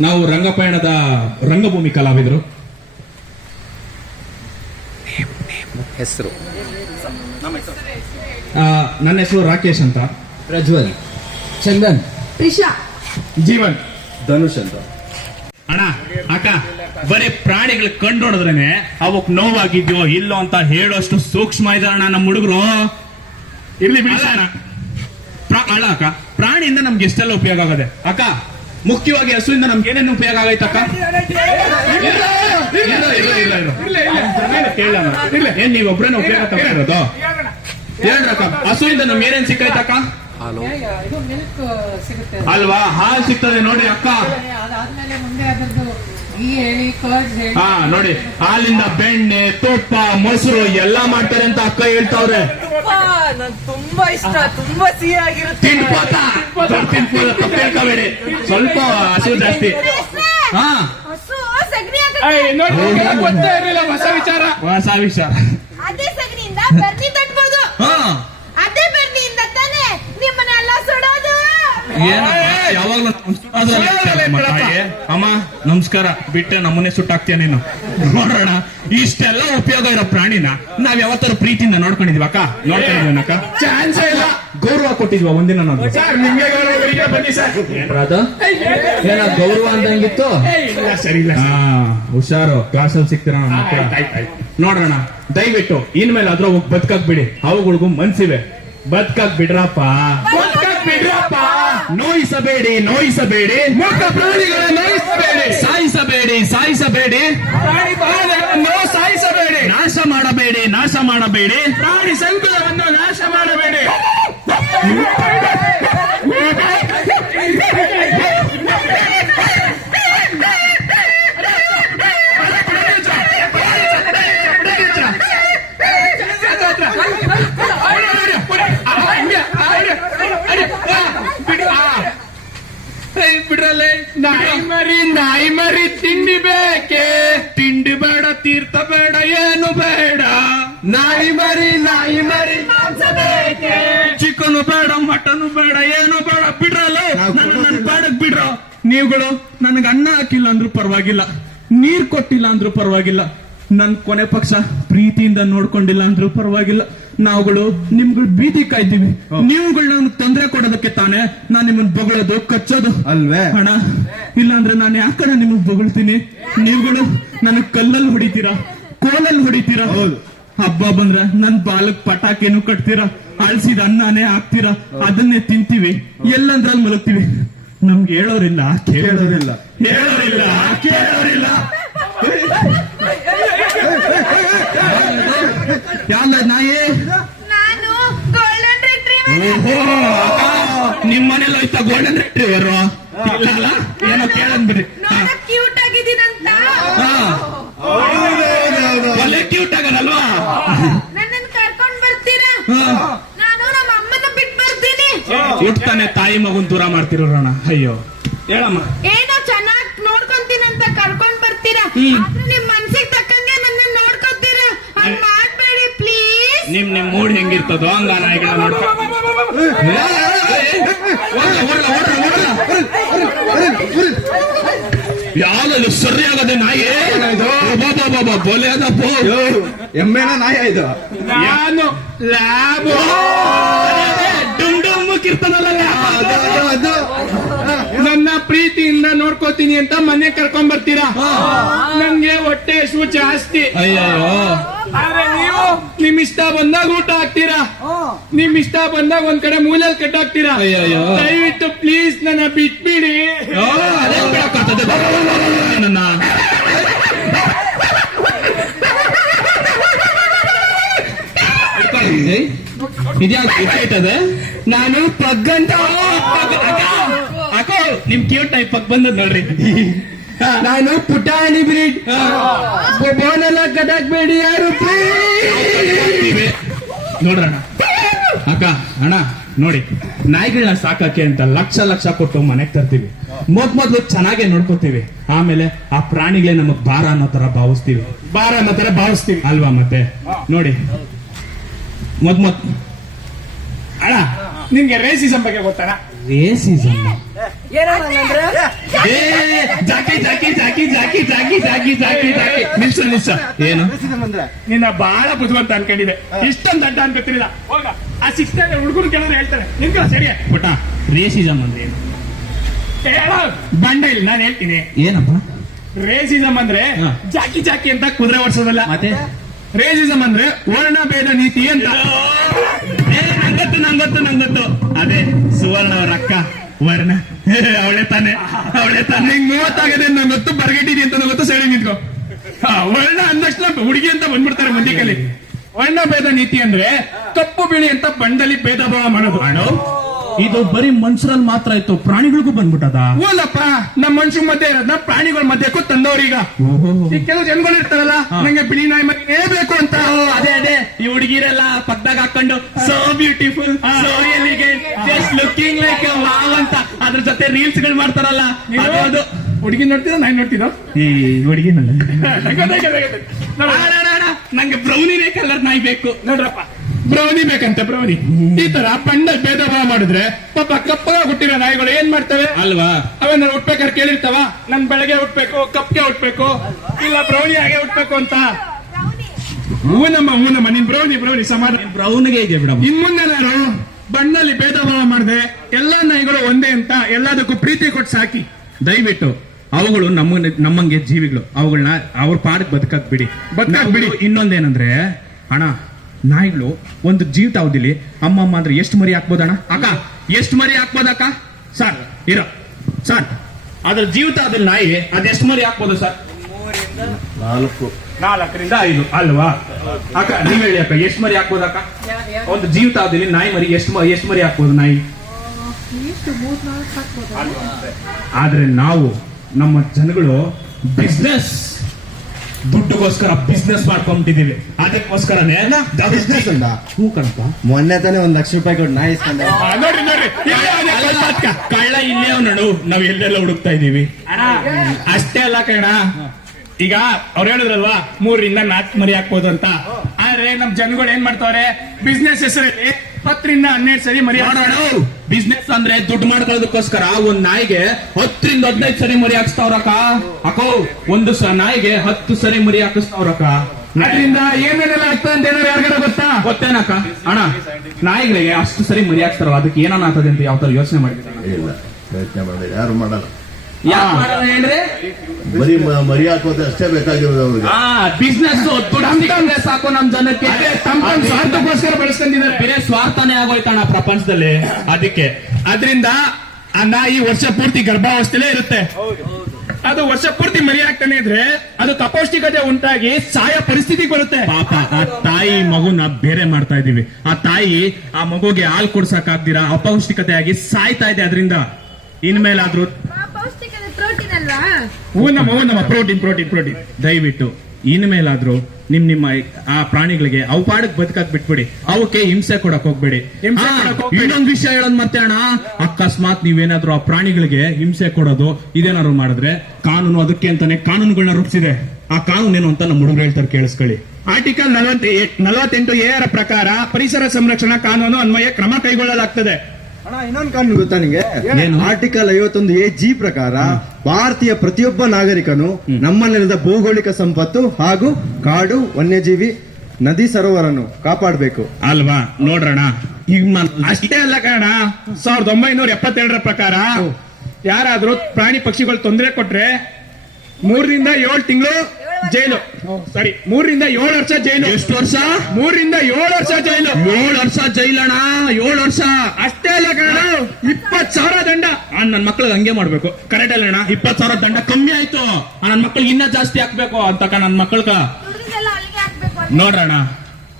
ನಾವು ರಂಗಪಯಣದ ರಂಗಭೂಮಿ ಕಲಾವಿದರು. ಹೆಸರು. ನನ್ನ ಹೆಸರು ರಾಕೇಶ್ ಅಂತ. ಪ್ರಜ್ವಲ್. ಚಂದನ್. ಪ್ರಿಷಾ ಜೀವನ್. ಧನುಷ್ ಅಂತ. ಅಣ್ಣ ಅಕ್ಕ ಬರೀ ಪ್ರಾಣಿಗಳು ಕಂಡೋಡಿದ್ರೇನೆ ಅವಕ್ ನೋವಾಗಿದ್ಯೋ ಇಲ್ಲೋ ಅಂತ ಹೇಳೋಷ್ಟು ಸೂಕ್ಷ್ಮ ಇದಾರಣ ನಮ್ಮ ಹುಡುಗರು. ಇರ್ಲಿ ಬಿಡಿ ಅಣ್ಣ ಪ್ರಾ- ಅಲ್ಲ ಅಕ್ಕ ಪ್ರಾಣಿಯಿಂದ ನಮ್ಗೆ ಎಷ್ಟೆಲ್ಲ ಉಪಯೋಗ ಆಗದೆ? ಅಕ್ಕ ಮುಖ್ಯವಾಗಿ ಹಸುವಿಂದ ನಮ್ಗೆ ಏನೇನು ಉಪಯೋಗ ಆಗೈತೆ ಅಕ್ಕ? ಇಲ್ಲ, ಇಲ್ಲ, ಇಲ್ಲ, ಇಲ್ಲ, ಇಲ್ಲ. ಕೇಳೋಣ. ಏನ್ ನೀವು ಒಬ್ರೇನ ಉಪಯೋಗ ತಗೊಂಡಿರೋದು? ಹೇಳ್ರಕ್ಕ ಹಸುವಿಂದ ನಮ್ಗೆ ಏನೇನ್ ಸಿಕ್ಕೈತಕ್ಕ ಹಾಲು. ಇದು ಮಿಲ್ಕ್ ಸಿಗುತ್ತೆ. ಅಲ್ವಾ? ಹಾಲು ಸಿಗ್ತದೆ ನೋಡಿ ಅಕ್ಕ. ಹಾ ನೋಡಿ ಹಾಲಿಂದ ಬೆಣ್ಣೆ ತುಪ್ಪ ಮೊಸರು ಎಲ್ಲಾ ಮಾಡ್ತಾರೆ ಅಂತ ಅಕ್ಕ ಹೇಳ್ತಾವ್ರೆ. ತುಂಬಾ ಇಷ್ಟ ತುಂಬಾ ಸಿಹಿ ಆಗಿರುತ್ತೆ. ಸ್ವಲ್ಪ ಹಸು ಜಾಸ್ತಿ. ಹಾ. ಹಸು ಸಗಣಿ ಹಾಕತ್ತೆ. ಗೊತ್ತೇ ಇರಲಿಲ್ಲ ಹೊಸ ವಿಚಾರ. ಹೊಸ ವಿಚಾರ. ಅದೇ ಸಗಣಿಯಿಂದ ಬರ್ನಿ ತಟ್ಬೋದು. ಹಾ. ಅದೇ ಬರ್ನಿಯಿಂದ ತಾನೇ ನಿಮ್ಮನ್ನೆಲ್ಲ ಸುಡೋದು. ಯಾವಾಗ್ಲೂ ಅಮ್ಮ ನಮಸ್ಕಾರ ಬಿಟ್ಟೆ ನಮ್ಮನೆ ಸುಟ್ಟಾಕ್ತೀಯ ನೀನು? ನೋಡೋಣ ಇಷ್ಟೆಲ್ಲ ಉಪಯೋಗ ಇರೋ ಪ್ರಾಣಿನ ನಾವ್ ಯಾವತ್ತಾರು ಪ್ರೀತಿಯಿಂದ ನೋಡ್ಕೊಂಡಿದ್ವಿ ಅಕ್ಕ? ನೋಡ್ಕೊಂಡಿದ್ವಿ ಅಕ್ಕ? ಚಾನ್ಸ್ ಇಲ್ಲ. ಗೌರವ ಕೊಟ್ಟಿದ್ವಾ ಒಂದಿನ ನಾವು ಸರ್ ನಿಮ್ಗೆ ಗೌರವ ಬನ್ನಿ ಸರ್ ರಾಧ ಏನ ಗೌರವ ಅಂದಂಗಿತ್ತು? ಇಲ್ಲ ಸರಿ ಇಲ್ಲ ಹುಷಾರು. ಕ್ಲಾಸಲ್ಲಿ ಸಿಗ್ತೀರಾ ನೋಡೋಣ. ದಯವಿಟ್ಟು ಇನ್ಮೇಲೆ ಆದ್ರೂ ಹೋಗಿ ಬದುಕಕ್ ಬಿಡಿ ಅವುಗಳಿಗೂ ಮನ್ಸಿವೆ. ಬದುಕಕ್ ಬಿಡ್ರಪ್ಪ ನೋಯಿಸಬೇಡಿ ನೋಯಿಸಬೇಡಿ. ಮೂಕ ಪ್ರಾಣಿಗಳ ನೋಯಿಸಬೇಡಿ. ಸಾಯಿಸಬೇಡಿ ಸಾಯಿಸಬೇಡಿ. ಪ್ರಾಣಿ ಪ್ರಾಣಿಗಳನ್ನು ಸಾಯಿಸಬೇಡಿ. ನಾಶ ಮಾಡಬೇಡಿ ನಾಶ ಮಾಡಬೇಡಿ. ಪ್ರಾಣಿ ಸಂಕುಲವನ್ನು ನಾಶ ಮಾಡಬೇಡಿ ಬಿಡ್ರಲ್ಲೇ ನಾಯಿ ಮರಿ ನಾಯಿ ಮರಿ ತಿಂಡಿ ಬೇಕೆ ತಿಂಡಿ ಬೇಡ ತೀರ್ಥ ಬೇಡ ಏನು ಬೇಡ ನಾಯಿ ಮರಿ ನಾಯಿ ಮರಿ. ಚಿಕನು ಬೇಡ ಮಟನ್ ಬೇಡ ಏನು ಬೇಡ ಬಿಡ್ರಲ್ಲ. ಬೇಡಕ್ ಬಿಡ್ರ. ನೀವುಗಳು ನನಗೆ ಅನ್ನ ಹಾಕಿಲ್ಲ ಅಂದ್ರೂ ಪರವಾಗಿಲ್ಲ. ನೀರ್ ಕೊಟ್ಟಿಲ್ಲ ಅಂದ್ರೂ ಪರವಾಗಿಲ್ಲ. ನನ್ ಕೊನೆ ಪಕ್ಷ ಪ್ರೀತಿಯಿಂದ ನೋಡ್ಕೊಂಡಿಲ್ಲ ಅಂದ್ರೂ ಪರವಾಗಿಲ್ಲ. ನಾವುಗಳು ನಿಮ್ಗಳು ಬೀದಿ ಕಾಯ್ತೀವಿ. ನೀವುಗಳು ನನ್ಗೆ ತೊಂದರೆ ಕೊಡೋದಕ್ಕೆ ತಾನೆ ನಾನ್ ನಿಮ್ಮನ್ನ ಬೊಗಳೋದು ಕಚ್ಚೋದು. ಅಲ್ವೇ? ಹಣ ಇಲ್ಲಾಂದ್ರೆ ನಾನು ಯಾಕಣ ನಿಮಗ್ ಬೊಗಳ್ತೀನಿ? ನೀವುಗಳು ನನಗ್ ಕಲ್ಲಲ್ಲಿ ಹೊಡಿತೀರಾ? ಕೋಲಲ್ಲಿ ಹೊಡಿತೀರಾ? ಹಬ್ಬ ಬಂದ್ರ ನನ್ ಬಾಲಕ್ ಪಟಾಕಿನೂ ಕಟ್ತೀರಾ ಅಳ್ಸಿದ ಅನ್ನಾನೇ ಹಾಕ್ತೀರಾ ಅದನ್ನೇ ತಿಂತೀವಿ ಎಲ್ಲಂದ್ರಲ್ಲಿ ಮಲಗ್ತೀವಿ. ನಮ್ಗೆ ಹೇಳೋರಿಲ್ಲ ಕೇಳೋರಿಲ್ಲ. ಹೇಳೋರಿಲ್ಲ ಕೇಳೋರಿಲ್ಲ. ಯಾವ್ದ ನಾಯಿ? ನಾನು ಗೋಲ್ಡನ್ ರಿಟ್ರೀವರ್ ಓಹೋ ನಿಮ್ ಮನೇಲಿ ಹೋಯ್ತಾ ಗೋಲ್ಡನ್ ರಿಟ್ರೀವರ್ ಇಲ್ಲ ಅಲ್ಲ ಏನೋ ಕೇಳಂದ್ಬಿಡಿ ನೋಡಕ್ ಕ್ಯೂಟ್ ಆಗಿದ್ದೀನಂತ ಹಾ ಒಳ್ಳೆ ಕ್ಯೂಟ್ ಆಗಲ್ಲಲ್ವಾ ನನ್ನನ್ನ ಕರ್ಕೊಂಡ್ ಬರ್ತೀರಾ ನಾನು ನಮ್ಮ ಅಮ್ಮನ ಬಿಟ್ಟು ಬರ್ತೀನಿ ಹುಟ್ತಾನೆ ತಾಯಿ ಮಾಡ್ತಿರೋಣ ಅಯ್ಯೋ ಹೇಳಮ್ಮ ಏನೋ ಚೆನ್ನಾಗ್ ನೋಡ್ಕೊಂತೀನಂತ ಕರ್ಕೊಂಡ್ ಬರ್ತೀರಾ ಆದ್ರೆ ನಿಮ್ ಮನ್ಸಿಗೆ ತಕ್ಕಂಗೆ ನನ್ನ ನೋಡ್ಕೊತೀರಾ ಹಂಗ್ ಮಾಡ್ಬೇಡಿ ಪ್ಲೀಸ್ ನಿಮ್ ನಿಮ್ ಮೂಡ್ ಹೆಂಗಿರ್ತದೋ ಹಂಗ ನಾಯಿಗಳ ನೋಡ್ಕೊ ಯಾವ್ದು ಸರಿ ಆಗದೆ ನಾಯಿ ಬಾಬಾ ಬಾಬಾ ಬೋಲೆ ಅದಪ್ಪ ಎಮ್ಮೆನ ನಾಯಿ ಇದು ಯಾನು ಲ್ಯಾಬ್ ನನ್ನ ಪ್ರೀತಿಯಿಂದ ನೋಡ್ಕೋತೀನಿ ಅಂತ ಮನೆ ಕರ್ಕೊಂಡ್ ಬರ್ತೀರಾ ನನ್ಗೆ ಹೊಟ್ಟೆ ಶೂ ಜಾಸ್ತಿ ಅಯ್ಯಯ್ಯೋ. ಆದ್ರೆ ನೀವು ನಿಮ್ ಇಷ್ಟ ಬಂದಾಗ ಊಟ ಹಾಕ್ತೀರಾ? ನಿಮ್ ಇಷ್ಟ ಬಂದಾಗ ಒಂದ್ ಕಡೆ ಮೂಲೆಯಲ್ಲಿ ಕಟ್ಟಾಕ್ತೀರಾ ಅಯ್ಯಯ್ಯೋ. ದಯವಿಟ್ಟು ಪ್ಲೀಸ್ ನನ್ನ ಬಿಟ್ಬಿಡಿ. ನನ್ನ. ಇದ್ಯಾಕೆ? ಇದ್ಯಾವ್ದು ಗೊತ್ತಾಯ್ತದೆ ಪಗ್ ಪಗ್ಗಂತ ಅಕೋ ನಿಮ್ ಕ್ಯೂಟ್ ಟೈಪ್ ಪಗ್ ಬಂದದ್ ನೋಡ್ರಿ. ನಾನು ಪುಟಾಣಿ ಬ್ರೀಡ್ ಬೋನೆಲ್ಲ ಕಟಾಕ್ಬೇಡಿ ಯಾರು ನೋಡ್ರಣ ಅಕ್ಕ ಅಣ್ಣ ನೋಡಿ ನಾಯಿಗಳನ್ನ ಸಾಕಕ್ಕೆ ಅಂತ ಲಕ್ಷ ಲಕ್ಷ ಕೊಟ್ಟು ಮನೆಗ್ ತರ್ತೀವಿ. ಮೊದ್ ಮೊದ್ಲು ಚೆನ್ನಾಗೆ ನೋಡ್ಕೋತೀವಿ. ಆಮೇಲೆ ಆ ಪ್ರಾಣಿಗಳೇ ನಮಗ್ ಭಾರ ಅನ್ನೋ ತರ ಭಾವಿಸ್ತೀವಿ. ಬಾರ ಅನ್ನೋ ತರ ಭಾವಿಸ್ತೀವಿ. ಅಲ್ವಾ ಮತ್ತೆ? ನೋಡಿ ಮೊದ್ ಮೊದ್. ಅಣ್ಣ ನಿನ್ಗೆ ರೇಸಿಸಂ ಬಗ್ಗೆ ಗೊತ್ತಾರ racism Jackie Jackie Jackie Jackie Jackie Jackie Jackie Jackie ನಿಲ್ಸ ನಿಲ್ಸ. ಏನು? ನಿನ್ನ ಬಹಳ ಬುದ್ಧಿವಂತ ಅನ್ಕೊಂಡಿದೆ ಇಷ್ಟೊಂದು ದಡ್ಡ ಅನ್ಕೊತಿರ್ಲಿಲ್ಲ ಹೋಗ. ಆ ಸಿಕ್ಸ್ ಹುಡುಗರು ಕೆಲವರು ಹೇಳ್ತಾರೆ. ನಿನ್ಕ ಸರಿಯಾ ಪುಟ. ರೇಸಿಸಂ ಅಂದ್ರೆ ಏನು? ಹೇಳ. ಬಂಡ ಇಲ್ಲ ನಾನು ಹೇಳ್ತೀನಿ. ಏನಪ್ಪ? ರೇಸಿಸಂ ಅಂದ್ರೆ ಜಾಕಿ ಜಾಕಿ ಅಂತ ಕುದುರೆ ಓಡಿಸೋದಲ್ಲ. ಮತ್ತೆ? ರೇಸಿಸಂ ಅಂದ್ರೆ ವರ್ಣ ಭೇದ ನೀತಿ ಅಂತ. ನಂಗೊತ್ತು ನಂಗೊತ್ತು ನಂಗೊತ್ತು ಅದೇ ಸುವರ್ಣ ಅವ್ರ ಅಕ್ಕ, ವರ್ಣ. ಅವಳೆ ತಾನೆ ಅವಳೆ ತಾನೆ. ಹಿಂಗ್ ಮೂವತ್ತಾಗದೆ ನಂಗೆ ಗೊತ್ತು ಅಂತ ನಂಗೆ ಗೊತ್ತು ಸೈಡ್ ನಿಂತ್ಕೋ. ವರ್ಣ ಅಂದ ತಕ್ಷಣ ಹುಡುಗಿ ಅಂತ ಬಂದ್ಬಿಡ್ತಾರೆ ಮಂದಿಕಲ್ಲಿ ವರ್ಣ ಭೇದ ನೀತಿ ಅಂದ್ರೆ ಕಪ್ಪು ಬಿಳಿ ಅಂತ ಬಣ್ಣದಲ್ಲಿ ಭೇದ ಭಾವ ಮಾಡೋದು. ಇದು ಬರೀ ಮನುಷ್ಯರಲ್ಲಿ ಮಾತ್ರ ಇತ್ತು. ಪ್ರಾಣಿಗಳಿಗೂ ಬಂದ್ಬಿಟ್ಟದ. ಓಲಪ್ಪ ನಮ್ಮ ಮನುಷ್ಯ ಮಧ್ಯೆ ಇರೋದ್ನ ಪ್ರಾಣಿಗಳ ಮಧ್ಯಕ್ಕೂ ತಂದವ್ರೀಗ. ಈಗ ಕೆಲವು ಜನಗಳು ಇರ್ತಾರಲ್ಲ ನಂಗೆ ಬಿಳಿ ನಾಯಿ ಮತ್ತೆ ಬೇಕು ಅಂತ. ಅದೇ ಅದೇ. ಈ ಹುಡುಗಿರೆಲ್ಲ ಪಕ್ಕದಾಗ ಹಾಕೊಂಡು so beautiful so elegant just looking like wow ಅಂತ. ಅದ್ರ ಜೊತೆ ರೀಲ್ಸ್ಗಳು ಮಾಡ್ತಾರಲ್ಲ ಅದು ಹುಡುಗಿ ನೋಡ್ತಿದ ನಾಯಿ ನೋಡ್ತಿದ್ದೋ? ಈ ಹುಡುಗಿ. ನಂಗೆ ಬ್ರೌನಿನೇ ಕಲರ್ ನಾಯಿ ಬೇಕು. ನೋಡ್ರಪ್ಪ. ಬ್ರೌನಿ ಬೇಕಂತೆ ಬ್ರೌನಿ ಈ ತರ ಬಣ್ಣ ಭೇದ ಭಾವ ಮಾಡಿದ್ರೆ ಪಾಪ ಕಪ್ಪಗ ಹುಟ್ಟಿರೋ ನಾಯಿಗಳು ಏನ್ ಮಾಡ್ತವೆ? ಅಲ್ವಾ? ಅವನ್ನ ಹುಟ್ಬೇಕಾದ್ರೆ ಕೇಳಿರ್ತಾವ? ನನ್ ಬೆಳಗ್ಗೆ ಹುಟ್ಬೇಕು ಕಪ್ಗೆ ಹುಟ್ಬೇಕು ಇಲ್ಲ ಬ್ರೌನಿ ಹಾಗೆ ಹುಟ್ಬೇಕು ಅಂತ. ಹೂನಮ್ಮ ಹೂನಮ್ಮ ನಿನ್ ಬ್ರೌನಿ ಬ್ರೌನಿ ಸಮಾಧಾನ. ಬ್ರೌನ್ಗೆ ಇದೆ ಬಿಡಮ್ಮ? ಇನ್ ಮುಂದೆ ನಾನು ಬಣ್ಣಲ್ಲಿ ಭೇದ ಭಾವ ಮಾಡಿದೆ ಎಲ್ಲಾ ನಾಯಿಗಳು ಒಂದೇ ಅಂತ ಎಲ್ಲದಕ್ಕೂ ಪ್ರೀತಿ ಕೊಟ್ಟು ಸಾಕಿ. ದಯವಿಟ್ಟು ಅವುಗಳು ನಮ್ಮ ನಮ್ಮಂಗೆ ಜೀವಿಗಳು. ಅವುಗಳನ್ನ ಅವ್ರ ಪಾಡಕ್ ಬದುಕಕ್ ಬಿಡಿ. ಬದುಕಕ್ ಬಿಡಿ. ಇನ್ನೊಂದೇನಂದ್ರೆ ಅಣ್ಣ ನಾಯಿಗಳು ಒಂದು ಜೀವಿತಾವಧಿಲಿ ಅಮ್ಮಮ್ಮ ಅಂದ್ರೆ ಎಷ್ಟು ಮರಿ ಹಾಕ್ಬೋದಣ್ಣ ಅಕ್ಕ ಎಷ್ಟು ಮರಿ ಹಾಕ್ಬೋದಕ್ಕ ಸರ್ ಇರೋ. ಸರ್ ಅದ್ರ ಜೀವಿತಾವಧಿಲಿ ನಾಯಿ ಅದೆಷ್ಟು ಮರಿ ಹಾಕ್ಬೋದು ಸರ್? ನಾಲ್ಕು. ನಾಲ್ಕರಿಂದ ಐದು ಅಲ್ವಾ? ಅಕ್ಕ ನೀವ್ ಹೇಳಿ ಅಕ್ಕ ಎಷ್ಟು ಮರಿ ಹಾಕ್ಬೋದಕ್ಕ ಒಂದು ಒಂದು ಜೀವಿತಾವಧಿಲಿ ನಾಯಿ ಮರಿ ಎಷ್ಟು ಮ- ಎಷ್ಟು ಮರಿ ಹಾಕ್ಬೋದು ನಾಯಿ? ಆದ್ರೆ ನಾವು ನಮ್ಮ ಜನಗಳು ಬಿಸ್ನೆಸ್ ದುಡ್ಡುಗೋಸ್ಕರ ಬಿಸ್ನೆಸ್ ಮಾಡ್ಕೊಂಡಿದೀವಿ ಅದಕ್ಕೋಸ್ಕರನೇ ಹೂ ಕಣಪ್ಪ. ಮೊನ್ನೆ ತಾನೇ ಒಂದ್ ಲಕ್ಷ ರೂಪಾಯಿ ಕೊಟ್ಟು ನಾಯಿ ನೋಡ್ರಿ ನೋಡ್ರಿ. ಕಳ್ಳ ಇಲ್ಲೇ ನಡು. ನಾವ್ ಎಲ್ಲೆಲ್ಲ ಹುಡುಕ್ತಾ ಇದೀವಿ ಅಣ್ಣ. ಅಷ್ಟೇ ಅಲ್ಲ ಕಣ ಈಗ ಅವ್ರು ಹೇಳಿದ್ರಲ್ವಾ ಮೂರರಿಂದ ನಾಲ್ಕು ಮರಿ ಹಾಕ್ಬೋದು ಅಂತ. ಆದ್ರೆ ನಮ್ ಜನಗಳು ಏನ್ ಮಾಡ್ತಾವ್ರೆ? ಬಿಸ್ನೆಸ್ ಹೆಸರಲ್ಲಿ ಹತ್ತರಿಂದ ಹನ್ನೆರಡು ಸರಿ ಮರಿ ಬಿಸ್ನೆಸ್ ಅಂದ್ರೆ ದುಡ್ಡು ಮಾಡ್ಕೊಳ್ಳೋದಕ್ಕೋಸ್ಕರ ಒಂದ್ ನಾಯಿಗೆ ಹತ್ತರಿಂದ ಹದಿನೈದು ಸರಿ ಮರಿ ಹಾಕಿಸ್ತಾವ್ರಕ್ಕ. ಅಕೋ ಒಂದು ಸ ನಾಯಿಗೆ ಹತ್ತು ಸರಿ ಮರಿ ಹಾಕಿಸ್ತಾವ್ರಕ್ಕ. ಅದರಿಂದ ಏನೇನೆಲ್ಲ ಆಗ್ತದೆ ಅಂತ ಏನಾರು ಯಾರಿಗಾರ ಗೊತ್ತಾ? ಗೊತ್ತೇನಕ್ಕ? ಅಣ್ಣ ನಾಯಿಗಳಿಗೆ ಅಷ್ಟು ಸರಿ ಮರಿ ಹಾಕ್ತಾರಲ್ಲ ಅದಕ್ಕೆ ಏನಾನ ಆಗ್ತದೆ ಅಂತ ಯಾವ ತರ ಯೋಚನೆ ಮಾಡಿದ್ರೆ ಇಲ್ಲ ಪ್ರಯತ್ನ ಮಾಡಿ ಯಾರು ಮಾಡಲ್ಲ. ಯಾಕೆ ಮಾಡಲ್ಲ ಹೇಳ್ರಿ? ಬರೀ ಮರಿ ಹಾಕೋದು ಅಷ್ಟೇ ಬೇಕಾಗಿರೋದು ಅವ್ರಿಗೆ. ಆ ಬಿಸ್ನೆಸ್ ದುಡ್ಡು ಸಾಕು ನಮ್ ಜನಕ್ಕೆ. ತಮ್ಮ ಸ್ವಾರ್ಥಕ್ಕೋಸ್ಕರ ಬೆಳೆಸ್ಕೊಂಡಿದ್ದಾರೆ. ಬೇರೆ ಸ್ವಾರ್ಥನೇ ಆಗೋಯ್ತಣ್ಣ ಪ್ರಪಂಚದಲ್ಲಿ. ಅದಕ್ಕೆ ಅದರಿಂದ ಆ ಈ ವರ್ಷ ಪೂರ್ತಿ ಗರ್ಭಾವಸ್ಥೆಲೇ ಇರುತ್ತೆ. ಅದು ವರ್ಷ ಪೂರ್ತಿ ಮರಿ ಆಗ್ತಾನೆ ಇದ್ರೆ ಅದು ತಪೌಷ್ಟಿಕತೆ ಉಂಟಾಗಿ ಸಾಯ ಪರಿಸ್ಥಿತಿ ಬರುತ್ತೆ. ಪಾಪ ಆ ತಾಯಿ ಮಗುನ ಬೇರೆ ಮಾಡ್ತಾ ಇದೀವಿ ಆ ತಾಯಿ ಆ ಮಗುಗೆ ಹಾಲು ಕೊಡ್ಸಕ್ ಆಗ್ದಿರಾ ಅಪೌಷ್ಟಿಕತೆ ಆಗಿ ಸಾಯ್ತಾ ಇದೆ ಅದರಿಂದ. ಇನ್ಮೇಲಾದ್ರೂ ಪೌಷ್ಟಿಕತೆ ಪ್ರೋಟೀನ್ ಅಲ್ವಾ ಹೂ ನಮ್ಮ ನಮ್ಮ ಪ್ರೋಟೀನ್ ಪ್ರೋಟೀನ್ ಪ್ರೋಟೀನ್. ದಯವಿಟ್ಟು ಇನ್ಮೇಲಾದ್ರೂ ನಿಮ್ ನಿಮ್ಮ ಆ ಪ್ರಾಣಿಗಳಿಗೆ ಅವು ಪಾಡಕ್ ಬದುಕಕ್ ಬಿಟ್ಬಿಡಿ. ಅವಕ್ಕೆ ಹಿಂಸೆ ಕೊಡಕ್ ಹೋಗ್ಬೇಡಿ. ಹಿಂಸೆ ಆ, ಹೋಗ್ಬೇಡಿ. ಇನ್ನೊಂದ್ ವಿಷಯ ಹೇಳೋದ್ ಮತ್ತೆ ಅಣ್ಣ ಅಕಸ್ಮಾತ್ ನೀವೇನಾದ್ರೂ ಆ ಪ್ರಾಣಿಗಳಿಗೆ ಹಿಂಸೆ ಕೊಡೋದು ಇದೇನಾದ್ರು ಮಾಡಿದ್ರೆ ಕಾನೂನು ಅದಕ್ಕೆ ಅಂತಾನೆ ಕಾನೂನುಗಳನ್ನ ರೂಪಿಸಿದೆ. ಆ ಕಾನೂನು ಏನು ಅಂತ ನಮ್ಮ ಹುಡುಗರು ಹೇಳ್ತಾರೆ ಕೇಳಿಸ್ಕೊಳ್ಳಿ. ಆರ್ಟಿಕಲ್ ನಲವತ್ತೆಂಟು ಎ ರ ಪ್ರಕಾರ ಪರಿಸರ ಸಂರಕ್ಷಣಾ ಕಾನೂನು ಅನ್ವಯ ಕ್ರಮ ಕೈಗೊಳ್ಳಲಾಗ್ತದೆ. ಅಣ್ಣ ಇನ್ನೊಂದು ಕಾನೂನು ಗೊತ್ತಾ ನಿಮಗೆ? ಆರ್ಟಿಕಲ್ ಐವತ್ತೊಂದು ಎ ಜಿ ಪ್ರಕಾರ ಭಾರತೀಯ ಪ್ರತಿಯೊಬ್ಬ ನಾಗರಿಕನು ನಮ್ಮ ನೆಲದ ಭೌಗೋಳಿಕ ಸಂಪತ್ತು ಹಾಗೂ ಕಾಡು ವನ್ಯಜೀವಿ ನದಿ ಸರೋವರನ್ನು ಕಾಪಾಡಬೇಕು. ಅಲ್ವಾ? ನೋಡ್ರಣ ಅಷ್ಟೇ ಅಲ್ಲ ಕಾರಣ ಸಾವಿರದ ಒಂಬೈನೂರ ಎಪ್ಪತ್ತೆರಡರ ಪ್ರಕಾರ ಯಾರಾದ್ರೂ ಪ್ರಾಣಿ ಪಕ್ಷಿಗಳು ತೊಂದರೆ ಕೊಟ್ರೆ ಮೂರರಿಂದ ಏಳು ತಿಂಗಳು ಜೈಲು. ಸರಿ ಮೂರರಿಂದ ಏಳು ವರ್ಷ ಜೈಲು. ಎಷ್ಟು ವರ್ಷ? ಮೂರರಿಂದ ಏಳು ವರ್ಷ ಜೈಲು. ಏಳು ವರ್ಷ ಜೈಲಣ ಏಳು ವರ್ಷ. ಅಷ್ಟೇ ಅಲ್ಲ ಕಣ ಇಪ್ಪತ್ ಸಾವಿರ ದಂಡ. ಆ, ನನ್ ಮಕ್ಳಿಗೆ ಹಂಗೆ ಮಾಡ್ಬೇಕು. ಕರೆಕ್ಟ್ ಅಲ್ಲಣ್ಣ ಇಪ್ಪತ್ ಸಾವಿರ ದಂಡ ಕಮ್ಮಿ ಆಯ್ತು. ಆ, ನನ್ ಮಕ್ಳಿಗೆ ಇನ್ನ ಜಾಸ್ತಿ ಹಾಕ್ಬೇಕು ಅಂತಕ ನನ್ ಮಕ್ಕಳ ದುಡ್ಡಿಗೆಲ್ಲ ಅಲ್ಲಿಗೆ ಹಾಕ್ಬೇಕು ನೋಡ್ರಣ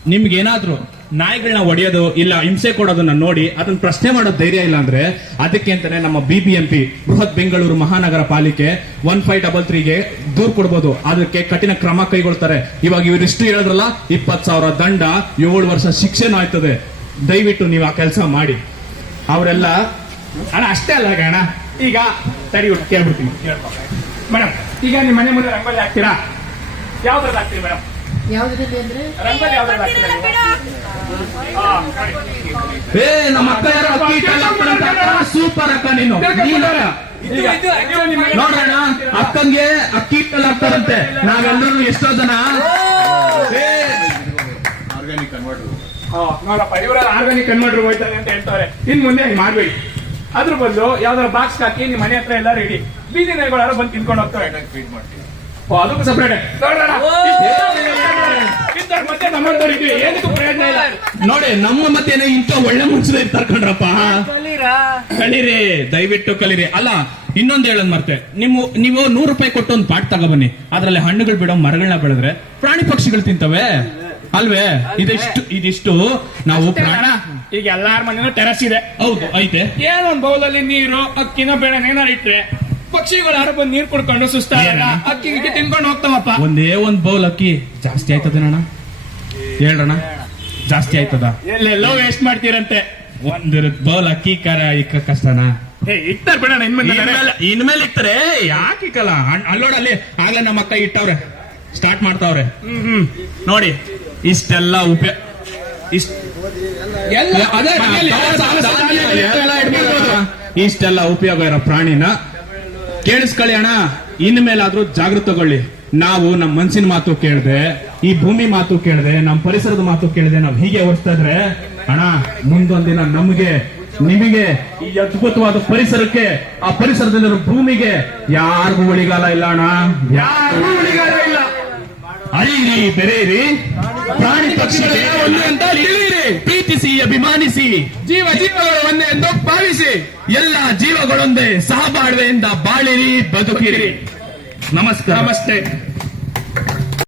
ನಿಮ್ಗೆ ಏನಾದ್ರು ನಾಯಿಗಳನ್ನ ಒಡೆಯೋದು ಇಲ್ಲ ಹಿಂಸೆ ಕೊಡೋದನ್ನ ನೋಡಿ ಅದನ್ನ ಪ್ರಶ್ನೆ ಮಾಡೋ ಧೈರ್ಯ ಇಲ್ಲ ಅಂದ್ರೆ ಅದಕ್ಕೆ ಅಂತಾನೆ ನಮ್ಮ ಬಿಬಿಎಂಪಿ ಬೃಹತ್ ಬೆಂಗಳೂರು ಮಹಾನಗರ ಪಾಲಿಕೆ ಒನ್ ಫೈವ್ ಡಬಲ್ ತ್ರೀಗೆ ದೂರ್ ಕೊಡ್ಬೋದು. ಅದಕ್ಕೆ ಕಠಿಣ ಕ್ರಮ ಕೈಗೊಳ್ತಾರೆ. ಇವಾಗ ಇವರಿಷ್ಟು ಹೇಳಿದ್ರಲ್ಲ ಇಪ್ಪತ್ ಸಾವಿರ ದಂಡ, ಏಳು ವರ್ಷ ಶಿಕ್ಷೆನೂ ಆಯ್ತದೆ. ದಯವಿಟ್ಟು ನೀವು ಆ ಕೆಲಸ ಮಾಡಿ. ಅವರೆಲ್ಲ, ಅಣ್ಣ, ಅಷ್ಟೇ ಅಲ್ಲ ಅಣ್ಣ. ಈಗ ತಡಿ ಕೇಳ್ಬಿಡ್ತೀನಿ ಮೇಡಮ್, ಈಗ ನಿಮ್ಮ ಮನೆ ಮುಂದೆ ರಂಗೋಲಿ ಹಾಕ್ತೀರಾ? ಯಾವ್ದ್ರಲ್ಲಿ ಹಾಕ್ತೀರಿ ಮೇಡಮ್? ಯಾವ್ದ್ರಲ್ಲಿ ಅಂದ್ರೆ. ಏ ನಮ್ಮ ಅಕ್ಕ ಯಾರೋ ಸೂಪರ್ ಅಕ್ಕ ನೀನು. ನೋಡೋಣ ಅಕ್ಕಂಗೆ ಅಕ್ಕಿ ಹಿಟ್ಟಲ್ಲಿ ಹಾಕ್ತಾರಂತೆ. ನಾವೆಲ್ಲರೂ ಎಷ್ಟೋ ಜನ. ನೋಡಪ್ಪ ಆರ್ಗಾನಿಕ್ ಕನ್ವರ್ಟರ್ ಹೋಯ್ತಾರೆ ಅಂತ ಹೇಳ್ತಾರೆ. ಇನ್ ಮುಂದೆ ನೀವು ಮಾಡ್ಬೇಡಿ. ಅದ್ರ ಬದಲು ಯಾವ್ದಾರ ಬಾಕ್ಸ್ ಹಾಕಿ ನಿಮ್ಮ ಮನೆ ಹತ್ರ ಎಲ್ಲ ರೆಡಿ ಬೀದಿ ನಾಯಿಗಳು ಬಂದು ತಿನ್ಕೊಂಡು ಹೋಗ್ತಾರೆ. ಓ ಅದಕ್ಕೂ ಸಪ್ರೇಟ್ ಏನಕ್ಕೂ ಪ್ರಯೋಜನ ಇಲ್ಲ. ನೋಡಿ ನಮ್ಮ ಮತ್ತೇನೆ ಇಂಥ ಒಳ್ಳೆ ಮುಂಚೆ ತರ್ಕೊಂಡ್ರಪ್ಪ ಕಲೀರಿ? ದಯವಿಟ್ಟು ಕಲೀರಿ. ಅಲ್ಲ ಇನ್ನೊಂದ್ ಹೇಳೋದ್ ಮರ್ತೆ. ನಿಮ್ಮ ನೀವು ನೂರು ರೂಪಾಯಿ ಕೊಟ್ಟು ಒಂದು ಪಾಟ್ ತಗೊಬನ್ನಿ. ಅದ್ರಲ್ಲಿ ಹಣ್ಣುಗಳು ಬಿಡೋ ಮರಗಳನ್ನ ಬೆಳೆದ್ರೆ ಪ್ರಾಣಿ ಪಕ್ಷಿಗಳು ತಿಂತವೆ. ಅಲ್ವೇ? ಇದಿಷ್ಟು ಇದಿಷ್ಟು ನಾವು ಪ್ರಾಣ ಈಗ ಎಲ್ಲಾರ ಮನೇನೂ ಟೆರಸ್ ಇದೆ. ಹೌದು ಐತೆ. ಏನೊಂದ್ ಬೌಲಲ್ಲಿ ನೀರು ಅಕ್ಕಿನ ಬೇಡ ಏನಾರು ಇಟ್ರೆ ಪಕ್ಷಿಗಳು ಯಾರು ಬಂದು ನೀರು ಕುಡ್ಕೊಂಡು ಸುಸ್ತಾಗ ಅಕ್ಕಿ ತಿನ್ಕೊಂಡು ಹೋಗ್ತಾವಪ್ಪ. ಒಂದೇ ಒಂದ್ ಬೌಲ್ ಅಕ್ಕಿ. ಜಾಸ್ತಿ ಆಯ್ತದೇನಣ್ಣ? ಹೇಳ್ರಣ್ಣ? ಜಾಸ್ತಿ ಆಯ್ತದ? ಎಲ್ಲೆಲ್ಲೋ ವೇಸ್ಟ್ ಮಾಡ್ತೀರಂತೆ. ಒಂದ್ ಬೌಲ್ ಅಕ್ಕಿ ಖಾರ ಇಕ್ಕ ಕಷ್ಟನಾ? ಇಟ್ಟಾರ ಬೇಡ ಬಿಡೋಣ ಇನ್ಮೇಲೆ ಇಕ್ತಾರೆ ಯಾಕೆ ಇಕ್ಕಲ್ಲ? ಅಣ್- ಅಲ್ಲೋಡಲ್ಲಿ ಆಗ್ಲೇ ನಮ್ಮ ಅಕ್ಕ ಇಟ್ಟವ್ರೆ. ಸ್ಟಾರ್ಟ್ ಮಾಡ್ತಾವ್ರೆ. ಹ್ಮ್ ನೋಡಿ ಇಷ್ಟೆಲ್ಲ ಉಪಯೋಗ ಇಷ್ಟ. ಇಷ್ಟೆಲ್ಲ ಉಪಯೋಗ ಇರೋ ಪ್ರಾಣಿನ ಕೇಳಿಸ್ಕೊಳ್ಳಿ ಅಣ್ಣ. ಇನ್ಮೇಲಾದ್ರೂ ಜಾಗೃತಗೊಳ್ಳಿ ನಾವು ನಮ್ಮ ಮನ್ಸಿನ ಮಾತು ಕೇಳ್ದೆ ಈ ಭೂಮಿ ಮಾತು ಕೇಳಿದೆ ನಮ್ಮ ಪರಿಸರದ ಮಾತು ಕೇಳಿದೆ, ನಾವು ಹೀಗೆ ಓಡಿಸ್ತಾ ಇದ್ರೆ ಅಣ್ಣ, ಮುಂದೊಂದಿನ ನಮಗೆ, ನಿಮಗೆ ಈ ಅದ್ಭುತವಾದ ಪರಿಸರಕ್ಕೆ, ಆ ಪರಿಸರದಲ್ಲಿರೋ ಭೂಮಿಗೆ ಯಾರಿಗೂ ಉಳಿಗಾಲ ಇಲ್ಲ, ಅಣ್ಣ. ಯಾರಿಗೂ ಉಳಿಗಾಲ ಇಲ್ಲ. ಅಳಿರಿ, ಬೆರೆಯಿರಿ. ಪ್ರಾಣಿ ಪಕ್ಷಿಗಳು ಅಂತ ಪ್ರೀತಿಸಿ, ಅಭಿಮಾನಿಸಿ, ಜೀವ ಜೀವಗಳು ಒಂದೇ ಎಂದು ಭಾವಿಸಿ, ಎಲ್ಲ ಜೀವಗಳೊಂದೇ ಸಹಬಾಳ್ವೆಯಿಂದ ಬಾಳಿರಿ, ಬದುಕಿರಿ. ನಮಸ್ಕಾರ. ನಮಸ್ತೆ.